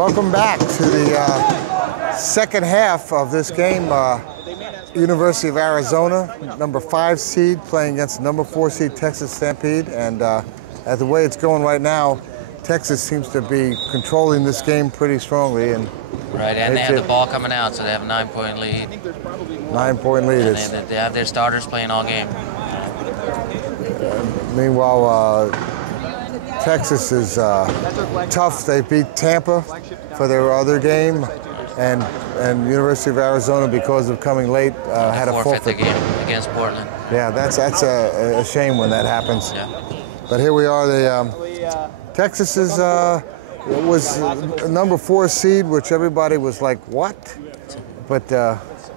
Welcome back to the second half of this game. University of Arizona, number 5 seed, playing against number 4 seed Texas Stampede. And at the way it's going right now, Texas seems to be controlling this game pretty strongly. And right, and they have the ball coming out, so they have a 9-point lead. 9-point lead. And they have their starters playing all game. Meanwhile, Texas is tough. They beat Tampa for their other game, and University of Arizona, because of coming late, had a forfeit the game against Portland. Yeah, that's a shame when that happens. Yeah. But here we are. The Texas was number 4 seed, which everybody was like, what? But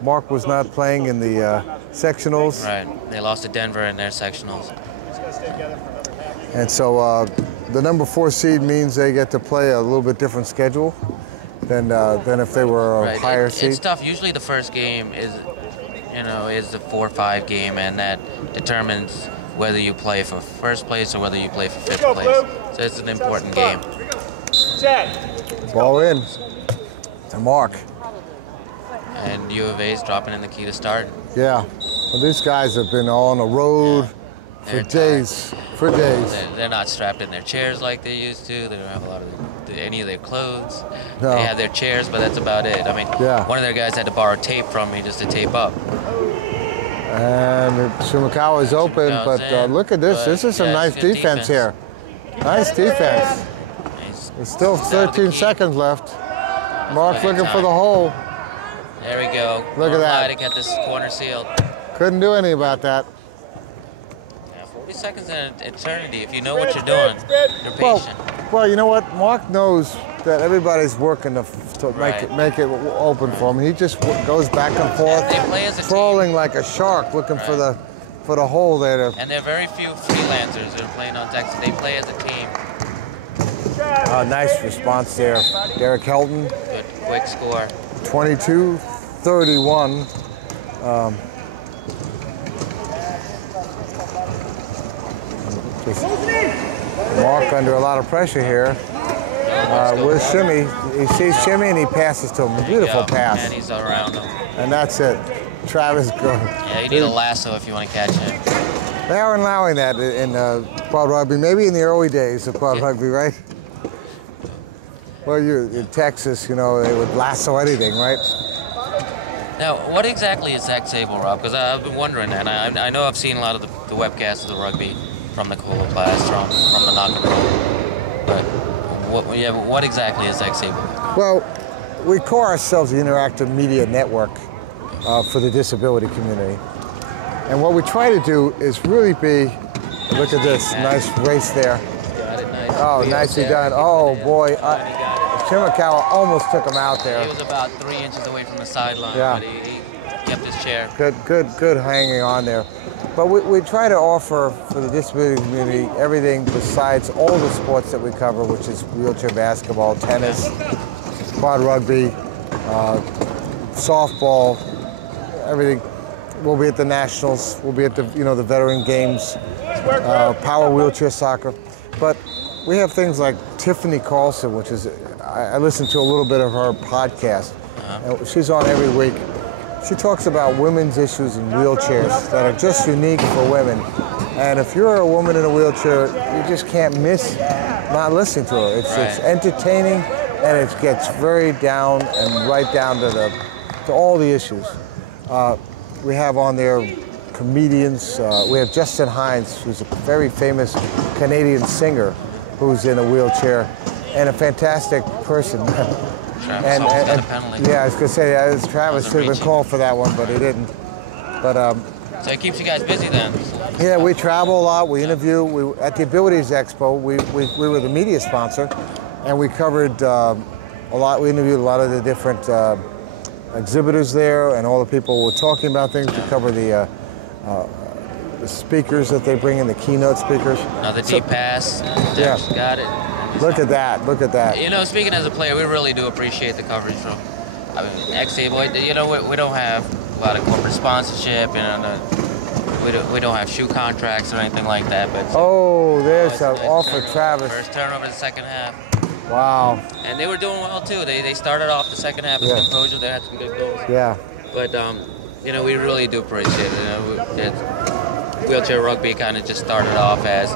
Mark was not playing in the sectionals. Right. They lost to Denver in their sectionals. And so the number 4 seed means they get to play a little bit different schedule than if they were a higher seed. It's tough. Usually the first game is the 4-5 game, and that determines whether you play for first place or whether you play for 5th place. So it's an important game. Ball in to Mark. And U of A's dropping in the key to start. Yeah. Well, these guys have been on the road for days. For days. They're not strapped in their chairs like they used to. They don't have a lot of any of their clothes. No. They have their chairs, but that's about it. I mean, one of their guys had to borrow tape from me just to tape up. And Shimakawa is open, but look at this. This is some nice defense here. Nice defense. There's still 13 seconds left. Mark looking for the hole. There we go. Look at that. To get this corner sealed. Couldn't do anything about that. 40 seconds in an eternity. If you know what you're doing, you're patient. Well, you know what? Mark knows that everybody's working to make it open for him. He just goes back and forth, they play as a crawling team. like a shark, looking for the hole there. And there are very few freelancers that are playing on Texas. They play as a team. Nice response there, Derek Helton. Good, quick score. 22-31. Mark under a lot of pressure here. With Shimmy, he sees Shimmy and he passes to him. A beautiful pass. And he's around him. And that's it. Travis goes. Yeah, you need a lasso if you want to catch him. They are allowing that in quad rugby, maybe in the early days of quad rugby, right? Well, in Texas, they would lasso anything, right? Now, what exactly is Zach Sable, Rob? Because I've been wondering, and I know I've seen a lot of the webcasts of the rugby from the Cola class, from the knock and roll. But what exactly is Zach Sable? Well, we call ourselves the Interactive Media Network for the disability community. And what we try to do is really be, look at this, nice race there. Got it, nice. Oh, nicely done. Oh, boy. Shimakawa almost took him out there. He was about 3 inches away from the sideline, but he kept his chair. Good hanging on there. But we try to offer for the disability community everything besides all the sports that we cover, which is wheelchair basketball, tennis, quad rugby, softball, everything. We'll be at the Nationals. We'll be at the the veteran games, power wheelchair soccer. But we have things like Tiffany Carlson, which is I listen to a little bit of her podcast. And she's on every week. She talks about women's issues in wheelchairs that are just unique for women. And if you're a woman in a wheelchair, you just can't miss not listening to her. It's entertaining, and it gets very down and right down to all the issues. We have on there comedians. We have Justin Hines, who's a very famous Canadian singer who's in a wheelchair and a fantastic person. And got a penalty. Yeah, I was going to say, Travis should have been called for that one, but he didn't. But so it keeps you guys busy then? Yeah, we travel a lot. We interview. At the Abilities Expo, we were the media sponsor, and we covered a lot. We interviewed a lot of the different exhibitors there, and all the people who were talking about things. We cover the speakers that they bring in, the keynote speakers. Another deep pass. Got it. Look at that. Look at that. Speaking as a player, we really do appreciate the coverage from, X-Able. We don't have a lot of corporate sponsorship, we don't have shoe contracts or anything like that. But there's an offer, Travis. First turnover in the second half. Wow. And they were doing well too. They started off the second half as composure. They had some good goals. Yeah. But we really do appreciate it. Wheelchair rugby kind of just started off as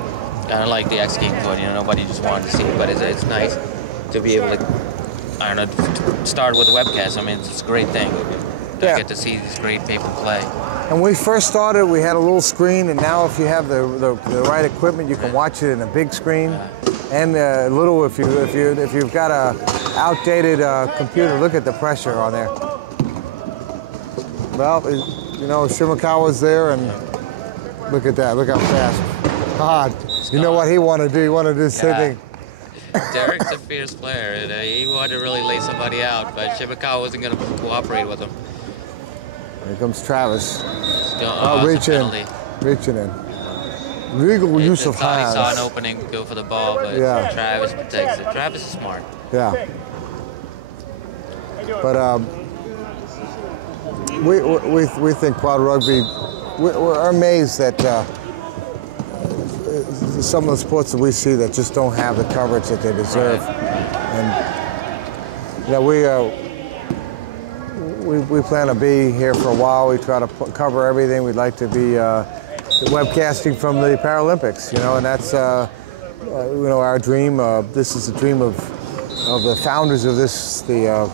kind of like the X-King tour. Nobody just wanted to see it, but it's nice to be able to, to start with a webcast. I mean, it's a great thing. I get to see these great people play. And when we first started, we had a little screen, and now if you have the right equipment, you can watch it in a big screen, and little if you've got a outdated computer. Look at the pressure on there. Well, Shimakawa's there, and look at that. Look how fast. You know what he wanted to do? He wanted to do the same thing. Derek's a fierce player, and he wanted to really lay somebody out, but Shimakawa wasn't going to cooperate with him. Here comes Travis. Reaching in. Legal use of hands. He saw an opening, go for the ball, but Travis protects it. Travis is smart. Yeah. But we think quad rugby. We're amazed that some of the sports that we see that just don't have the coverage that they deserve, and we plan to be here for a while. We try to cover everything. We'd like to be webcasting from the Paralympics, and that's our dream. This is the dream of the founders of this, the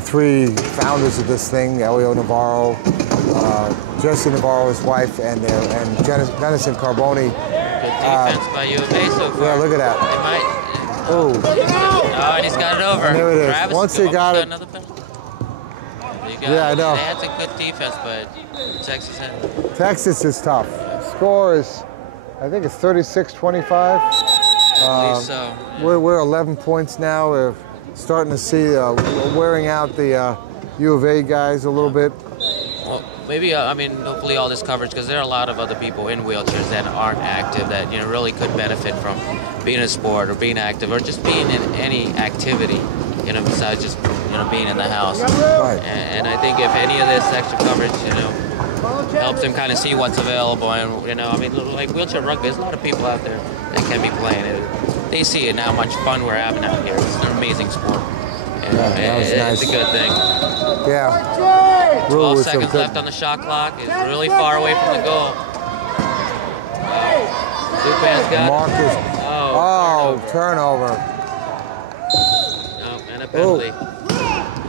three founders of this thing: Elio Navarro, Jesse Navarro, his wife, and Denison Carboni. Good defense by U of A so far. Yeah, look at that. Oh, and he's got it over. And there it is. Travis Once he got it. Another penalty. I know. They had some good defense, but Texas had. Texas is tough. Score is, I think it's 36-25. I believe so. Yeah. We're 11 points now. We're starting to see wearing out the U of A guys a little bit. Well, maybe, hopefully all this coverage, because there are a lot of other people in wheelchairs that aren't active that, really could benefit from being in a sport or being active or just being in any activity, besides just, being in the house. Right. And I think if any of this extra coverage, helps them kind of see what's available. And, like wheelchair rugby, there's a lot of people out there that can be playing it. They see it now, how much fun we're having out here. It's an amazing sport. And that was nice. It's a good thing. Yeah. 12 seconds left on the shot clock. It's really far away from the goal. Lupan's got Marcus. Turnover. Oh, and a penalty.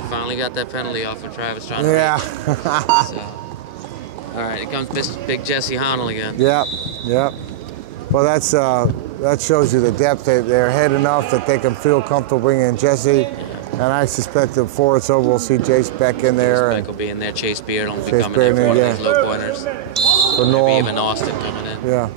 Finally got that penalty off of Travis trying to all right, here comes this big Jesse Honnell again. Yep. Well, that shows you the depth. They're ahead enough that they can feel comfortable bringing in Jesse. And I suspect that before it's over, we'll see Jace Beck in there. Jace Beck will be in there. Chase Beard will be coming in for one of these low pointers. For Norm. Maybe even Austin coming in. Yeah.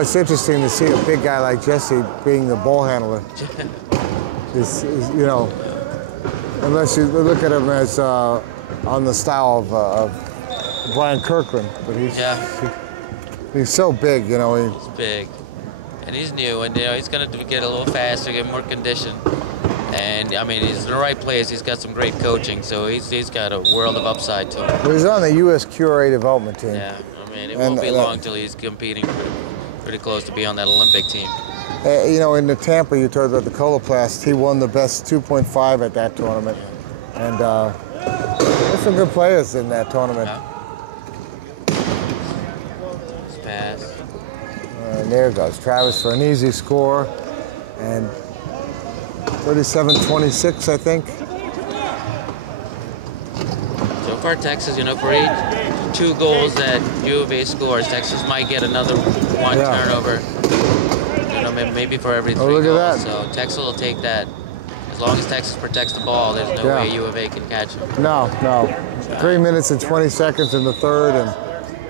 It's interesting to see a big guy like Jesse being the ball handler. Unless you look at him as on the style of Brian Kirkland, but he's so big, He's big, and he's new, and he's going to get a little faster, get more condition, and he's in the right place. He's got some great coaching, so he's got a world of upside to him. Well, he's on the U.S. QRA development team. Yeah, it won't be long till he's competing pretty close to be on that Olympic team. In the Tampa, you talked about the Coloplast. He won the best 2.5 at that tournament, and there's some good players in that tournament. Pass. And there goes Travis for an easy score, and 37-26, I think. So far, Texas, for each 2 goals that U of A scores, Texas might get another 1 turnover. Maybe for every 3 look goals. at that. So Texas will take that. As long as Texas protects the ball, there's no way U of A can catch him. No. 3 minutes and 20 seconds in the third, and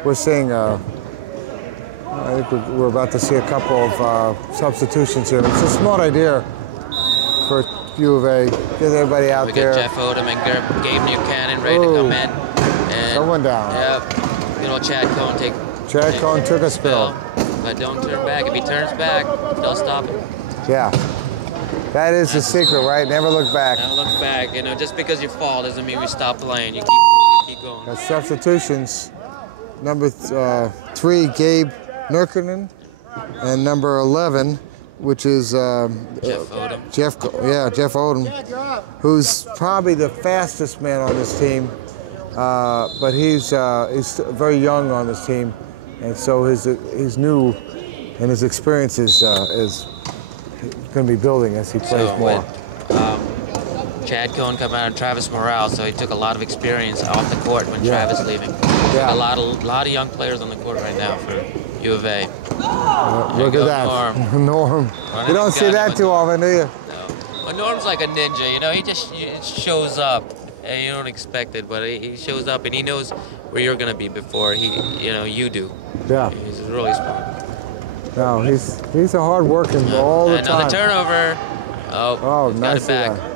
we're seeing. I think we're about to see a couple of substitutions here. It's a smart idea for U of A. Get everybody out there. We got Jeff Odom and Gabe Buchanan ready to come in. And, someone down. Yep. Chad Cohn Chad Cohn took a spill. But don't turn back. If he turns back, they'll stop it. Yeah. That is the secret, right? Never look back. Never look back. Just because you fall doesn't mean we stop playing. You keep going. Got substitutions. number 3, Gabe Nurkinen, and number 11, which is Jeff Odom. Jeff Odom, who's probably the fastest man on this team, but he's very young on this team, and so he's new, and his experience is going to be building as he plays more. Chad Cohen coming out and Travis Morale, so he took a lot of experience off the court when Travis leaving. A lot of young players on the court right now for U of A. Look at that, Norm. You don't see that too often, do you? No. Well, Norm's like a ninja, you know. He just shows up, and you don't expect it, but he shows up and he knows where you're gonna be before you do. Yeah. He's really smart. No, he's a hard working all the time. Another turnover. Oh, nice. Got it back.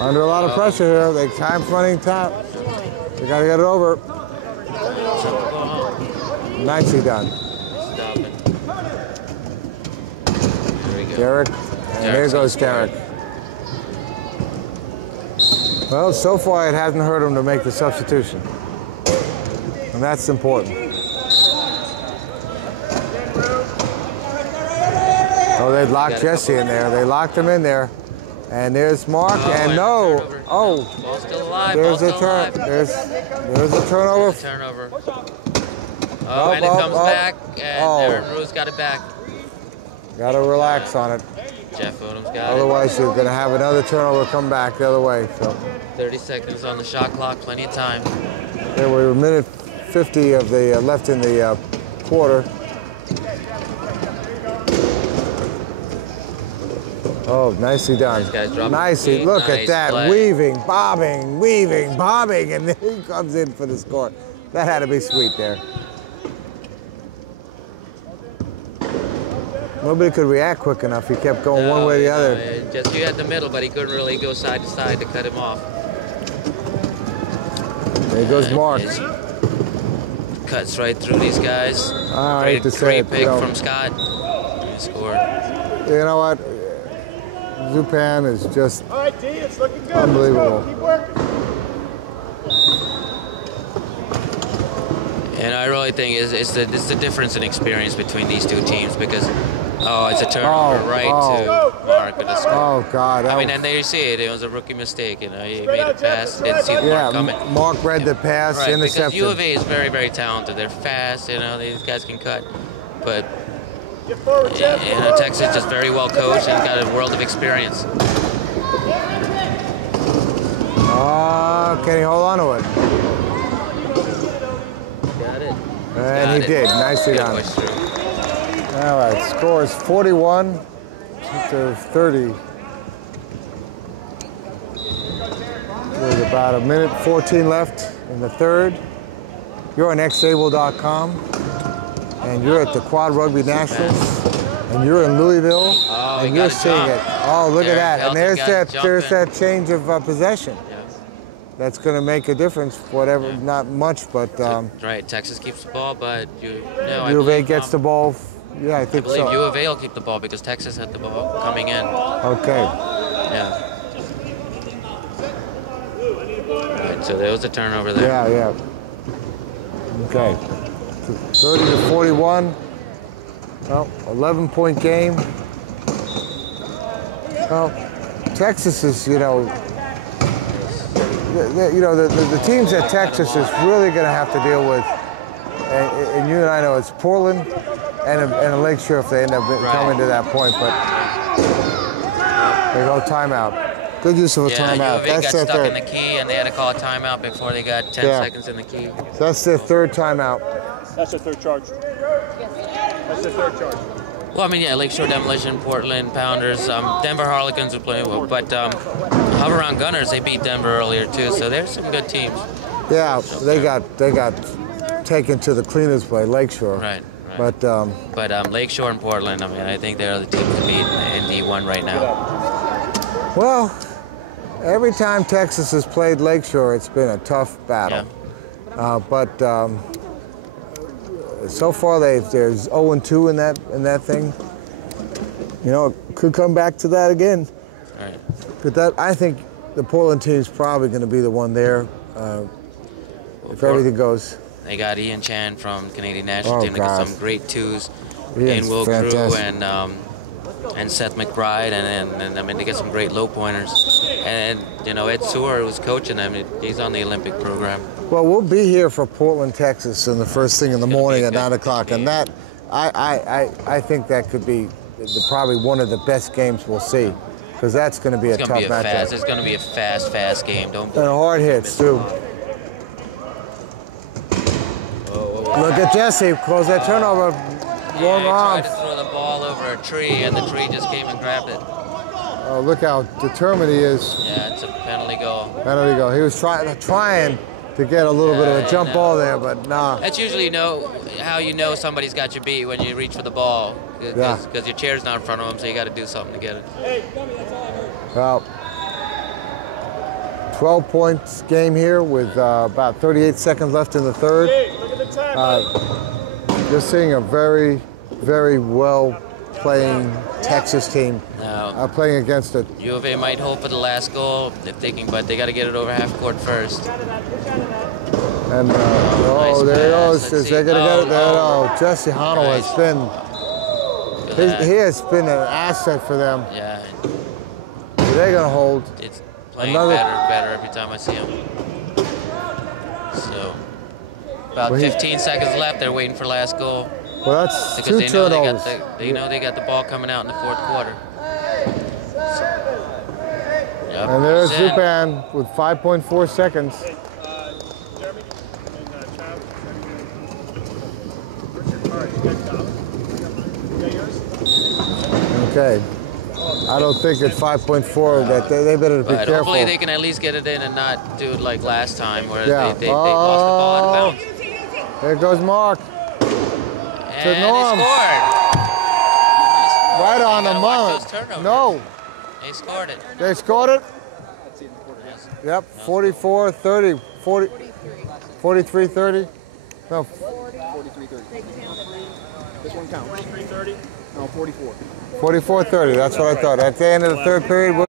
Under a lot of pressure here. Time's running out. They got to get it over. Nicely done. There we go. Derek. And here goes Derek. Well, so far it hasn't hurt him to make the substitution. And that's important. Oh, they locked Jesse in there. They locked him in there. And there's Mark, and no. Ball's still alive. There's a turn. There's a turnover. And it comes back, and Aaron Rue's got it back. Got to relax on it. Jeff Odom's got it. Otherwise, you're going to have another turnover come back the other way. So 30 seconds on the shot clock, plenty of time. There were a minute 50 of the left in the quarter. Oh, nicely done. Nicely. Look at that. Play. Weaving, bobbing, and then he comes in for the score. That had to be sweet there. Nobody could react quick enough. He kept going one way or the other. Just you had the middle, but he couldn't really go side to side to cut him off. There goes Mark. Cuts right through these guys. I hate to say it, great pick from Scott. He scored. You know what? Zupan is just unbelievable. And I really think it's the difference in experience between these two teams because, it's a turnover to Mark with a score. Oh, God. I mean, and there you see it. It was a rookie mistake. You know, he made a pass, didn't see the mark coming. Mark read the pass, intercepted. Because U of A is very, very talented. They're fast. You know, these guys can cut, but. Texas is just very well coached and got a world of experience. Can he hold on to it? Got it. And he did. Nicely done. All right, score is 41 to 30. There's about a minute 14 left in the third. You're on xable.com. And you're at the Quad Rugby Nationals, and you're in Louisville, and you're seeing it. Oh, look at that! And there's that change of possession. Yes. That's going to make a difference. Whatever, not much, but right. Texas keeps the ball, but U of A gets the ball. Yeah, I think so. I believe U of A will keep the ball because Texas had the ball coming in. Okay. Yeah. Right, so there was a turnover there. Yeah. Okay. 30 to 41. Well, 11-point game. Well, Texas is, the teams that Texas is really going to have to deal with, and you and I know it's Portland and a Lakeshore if they end up coming to that point, but they go timeout. Good use of a timeout. Got stuck in the key, and they had to call a timeout before they got 10 seconds in the key. So that's their third timeout. That's their third charge. That's their third charge. Well, I mean, Lakeshore Demolition, Portland Pounders, Denver Harlequins are playing well, but Hover Round Gunners, they beat Denver earlier too, so there's some good teams. Yeah, they got taken to the cleaners by Lakeshore. Right. But Lakeshore and Portland, I mean, I think they're the teams to beat in D1 right now. Well, every time Texas has played Lakeshore, it's been a tough battle. Yeah. But so far there's 0-2 in that thing. You know, it could come back to that again. Right. But I think the Portland team is probably going to be the one there. if everything goes. They got Ian Chan from Canadian national team. They God. got some great twos Ian's in Will Crew fantastic. and Seth McBride, and I mean they get some great low pointers. And you know Ed Sewer, who's coaching them, he's on the Olympic program. Well, we'll be here for Portland, Texas, in the first thing in the morning at 9 o'clock, and that I think that could be probably one of the best games we'll see, because that's going to be a tough matchup. It's going to be a fast game. Don't. And hard hits too. Look at Jesse, close that turnover. Long arms. He tried to throw the ball over a tree, and the tree just came and grabbed it. Oh, look how determined he is. Yeah, it's a penalty goal. Penalty goal. He was trying to get a little bit of a jump ball there, but nah. That's usually how you know somebody's got your beat when you reach for the ball, because your chair's not in front of them, so you got to do something to get it. Well, 12 points game here with about 38 seconds left in the third. You're seeing a very, very well playing Texas team playing against it. U of A might hope for the last goal if they can, but they got to get it over half court first. And nice there he pass. goes. Is they gonna get it? No, Jesse Honnell has been. He has been an asset for them. Yeah. They're gonna hold. It's playing better every time I see him. So about 15 seconds left. They're waiting for last goal. Well, that's because two turnovers. They know they got the ball coming out in the fourth quarter. Yep, and there's Zupan with 5.4 seconds. Jeremy and Okay. I don't think at 5.4 that they better be careful. Hopefully they can at least get it in and not do it like last time where they lost the ball out of bounds. There goes Mark. And they scored. Right on the money. No. They scored it. They scored it? Yep, 44-30. 43-30? No. 43-30. This one counts. 43-30? No, 44. 44-30, that's what I thought. At the end of the third period,